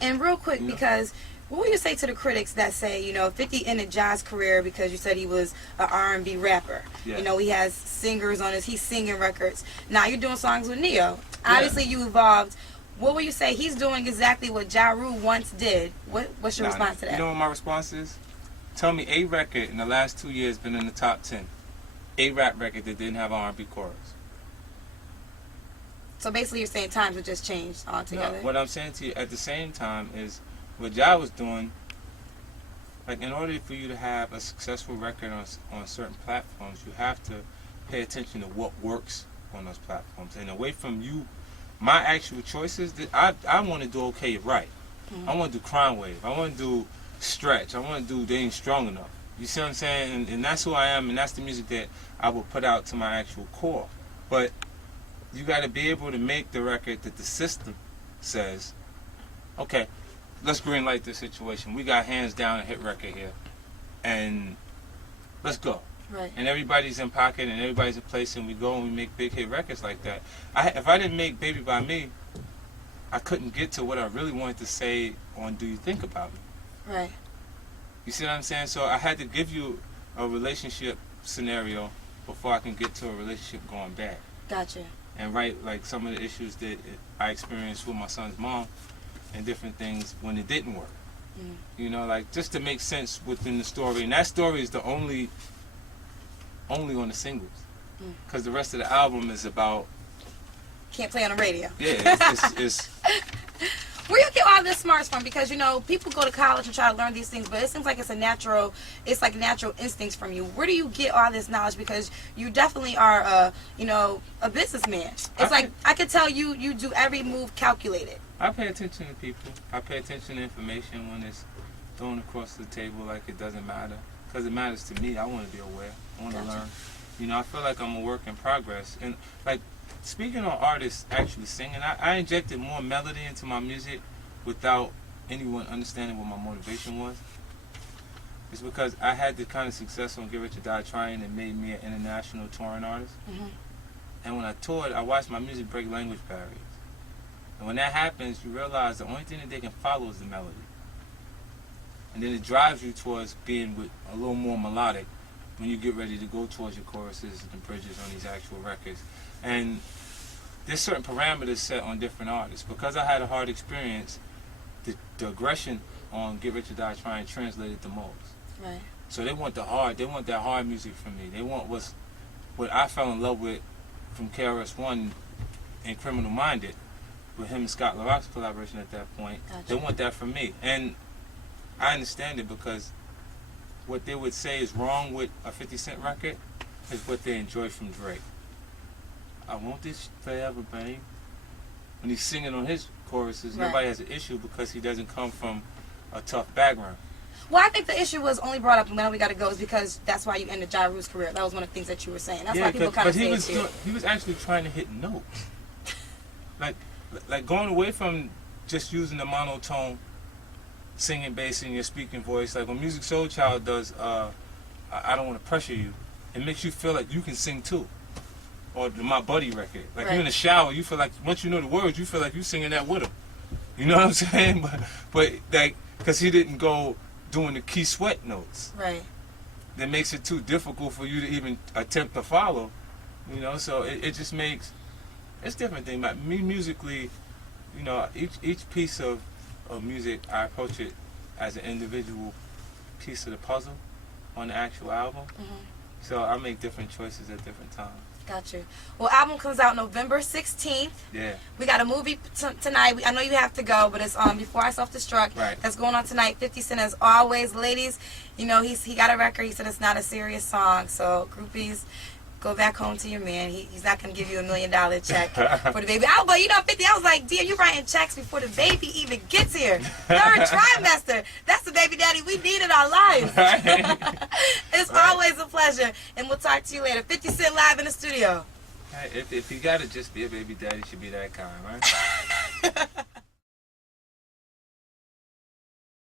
And real quick, because what would you say to the critics that say, 50 ended Jai's career because you said he was an R&B rapper? Yeah. He has singers on he's singing records. Now you're doing songs with Neo. Obviously, you evolved. What would you say? He's doing exactly what Ja Rule once did. What's your response to that? You know what my response is? Tell me a record in the last 2 years been in the top 10. A rap record that didn't have an R&B chorus. So basically you're saying times have just changed altogether? No, what I'm saying to you at the same time is what Ja was doing, like in order for you to have a successful record on certain platforms, you have to pay attention to what works on those platforms. And away from you, my actual choices, I want to do Okay Right. I want to do Crime Wave. I want to do Stretch. I want to do They Ain't Strong Enough. You see what I'm saying? And that's who I am, and that's the music that I will put out to my actual core. But you got to be able to make the record that the system says, okay, let's greenlight this situation. We got hands down a hit record here, and let's go. Right. And everybody's in pocket, and everybody's in place, and we go and we make big hit records like that. If I didn't make Baby by Me, I couldn't get to what I really wanted to say on Do You Think About Me. Right. You see what I'm saying? So I had to give you a relationship scenario before I can get to a relationship going bad. Gotcha. And write like some of the issues that I experienced with my son's mom and different things when it didn't work. Like just to make sense within the story. And that story is the only on the singles. Because the rest of the album is about... Can't play on the radio. Yeah, it's Where you get all this smarts from? Because people go to college and try to learn these things, but it seems like it's natural instincts from you. Where do you get all this knowledge? Because you definitely are a businessman. It's like I could tell you do every move calculated. I pay attention to people. I pay attention to information when it's thrown across the table like it doesn't matter. Because it matters to me. I want to be aware. I want to learn. I feel like I'm a work in progress. And like speaking on artists actually singing, I injected more melody into my music without anyone understanding what my motivation was. It's because I had the kind of success on Get Rich or Die Trying that made me an international touring artist. And when I toured, I watched my music break language barriers. And when that happens, you realize the only thing that they can follow is the melody. And then it drives you towards being with a little more melodic when you get ready to go towards your choruses and bridges on these actual records. And there's certain parameters set on different artists. Because I had a hard experience, the aggression on Get Rich or Die Trying translated the most. Right. So they want that hard music from me. They want what I fell in love with from KRS-One and Criminal Minded, with him and Scott LaRock's collaboration at that point. Gotcha. They want that from me. And I understand it because what they would say is wrong with a 50 Cent record is what they enjoy from Drake. I want this forever, babe. When he's singing on his choruses, nobody has an issue because he doesn't come from a tough background. Well, I think the issue was only brought up, and now we got to go, is because that's why you ended Ja Rule's career. That was one of the things that you were saying. That's why people kind of say it too. He was actually trying to hit notes. Like going away from just using the monotone singing bass in your speaking voice. Like when Music Soul Child does I Don't Want to Pressure You, it makes you feel like you can sing too. Or the My Buddy record. Like you're in the shower, you feel like, once you know the words, you feel like you're singing that with him. You know what I'm saying? But like, because he didn't go doing the key sweat notes. Right. That makes it too difficult for you to even attempt to follow. So it just makes, it's different thing. But me musically, each piece of music, I approach it as an individual piece of the puzzle on the actual album. So I make different choices at different times. Got you. Well, album comes out November 16th. Yeah. We got a movie tonight. I know you have to go, but it's Before I Self-Destruct. Right. That's going on tonight. 50 Cent, as always. Ladies, he got a record. He said it's not a serious song. So groupies, go back home to your man. He's not going to give you $1 million check for the baby. But 50, I was like, dear, you writing checks before the baby even gets here. Third trimester. That's the baby daddy we need in our lives. It's always a pleasure. And we'll talk to you later. 50 Cent live in the studio. If you got to just be a baby daddy, you should be that kind, right?